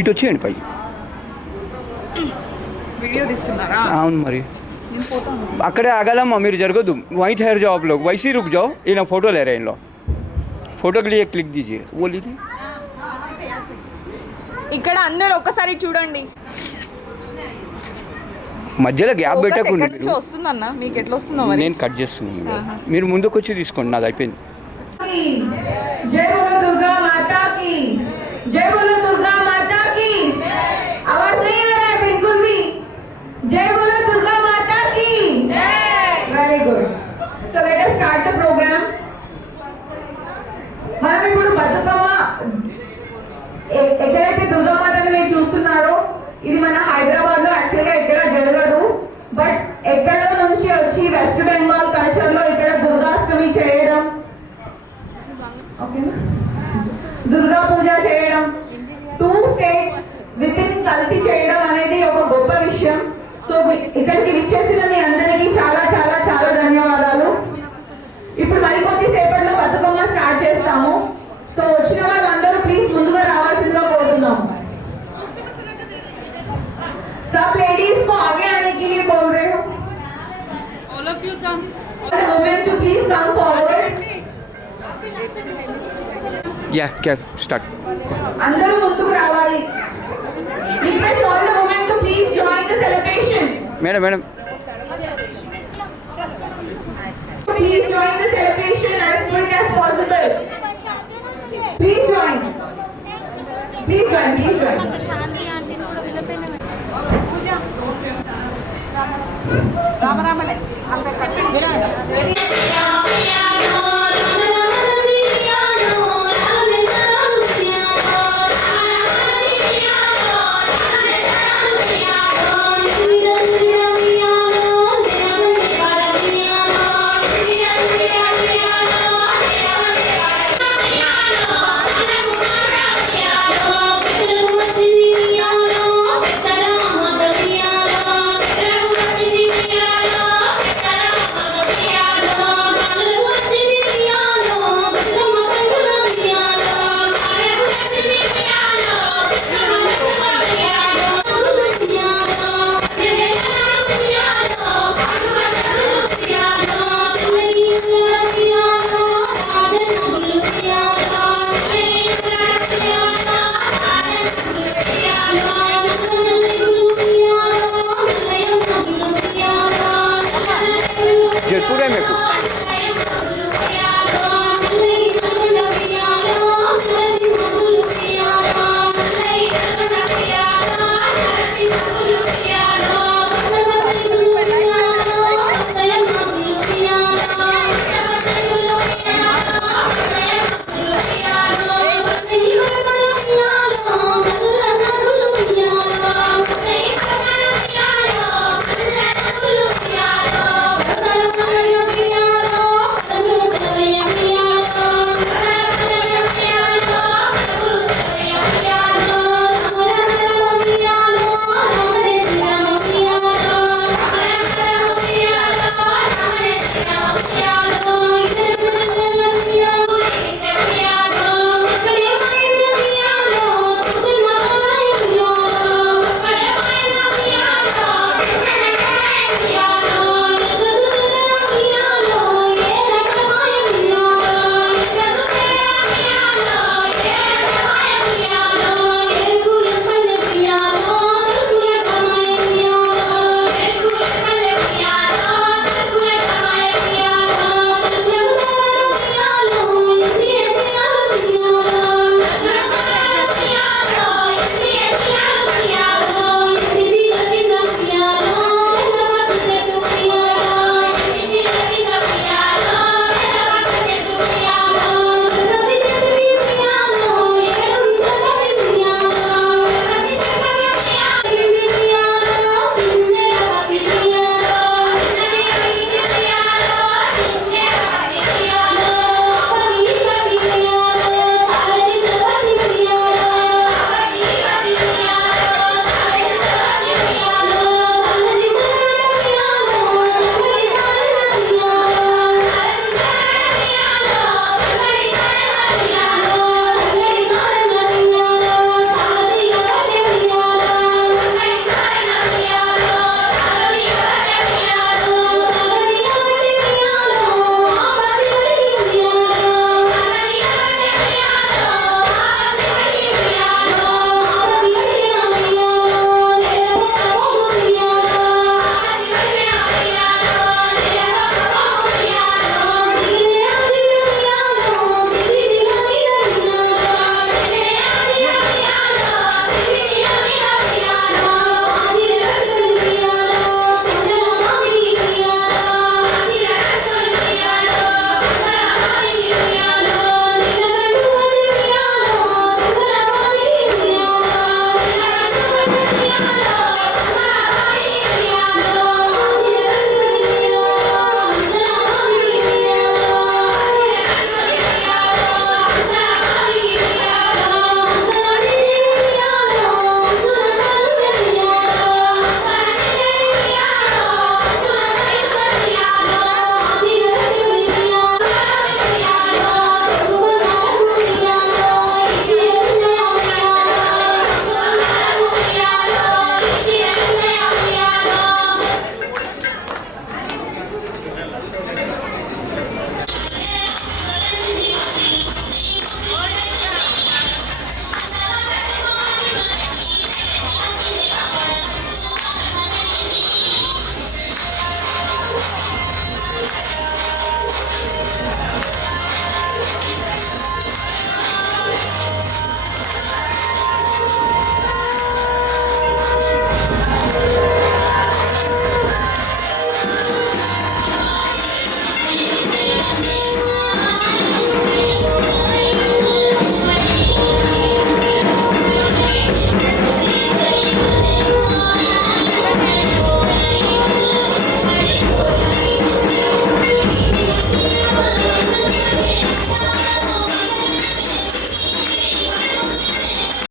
ఇటు వచ్చేయండి పై వీడియో తీస్తున్నారా అవును మరి నేను ఫోటో అక్కడే ఆగాలమ్మా మీరు జరగదు वाइट हेयर जॉब लोग वैसे ही रुक जाओ ये ना फोटो ले रहे हैं इन लोग फोटो के लिए क्लिक दीजिए वो लीजिए ఇక్కడ అందరూ ఒక్కసారి చూడండి మధ్యలో గ్యాప్ పెట్టకండి ఎక్కడి నుంచి వస్తుందన్న మీకు ఎట్లా వస్తుందో మరి నేను కట్ చేస్తున్నాను మీరు ముందుకు వచ్చి తీసుకోండి నాది అయిపోయింది जय बोलो दुर्गा माता की जय बोलो दुर्गा माता की आवाज नहीं आ रहा है बिल्कुल भी जय बोलो दुर्गा माता की very good so let us start the programme మనం ఇప్పుడు బతుకమ్మ ఎక్కడైతే దుర్గా మాతని మీరు చూస్తున్నారో ఇది మన హైదరాబాద్ లో యాక్చువల్గా ఎక్కడ జరగదు బట్ ఎక్కడో నుంచి వచ్చి వెస్ట్ బెంగాల్ కల్చర్ లో ఇక్కడ దుర్గాష్టమి చేయడం దుర్గా పూజ చేయడం 2 స్టేట్స్ వితిన్ కలిసి చేయడం అనేది ఒక గొప్ప విషయం సో ఇక్కడికి విచ్చేసిన మీ అందరికీ చాలా చాలా చాలా ధన్యవాదాలు ఇప్పుడు మరికొద్ది సేపట్లో బతుకమ్మ స్టార్ట్ చేస్తాము సో వచ్చిన వాళ్ళందరూ ప్లీజ్ ముందుగా రావాల్సిందిగా కోరుతున్నాము सब लेडीज को आगे आने के लिए बोल रहे हो All of you come. Women too please come forward యా క్యా స్టార్ట్ అందరూ ముందుకు రావాలి request all the women too please join the celebration madam madam please join the celebration as quick as possible please join రామరామలే అంత కట్టి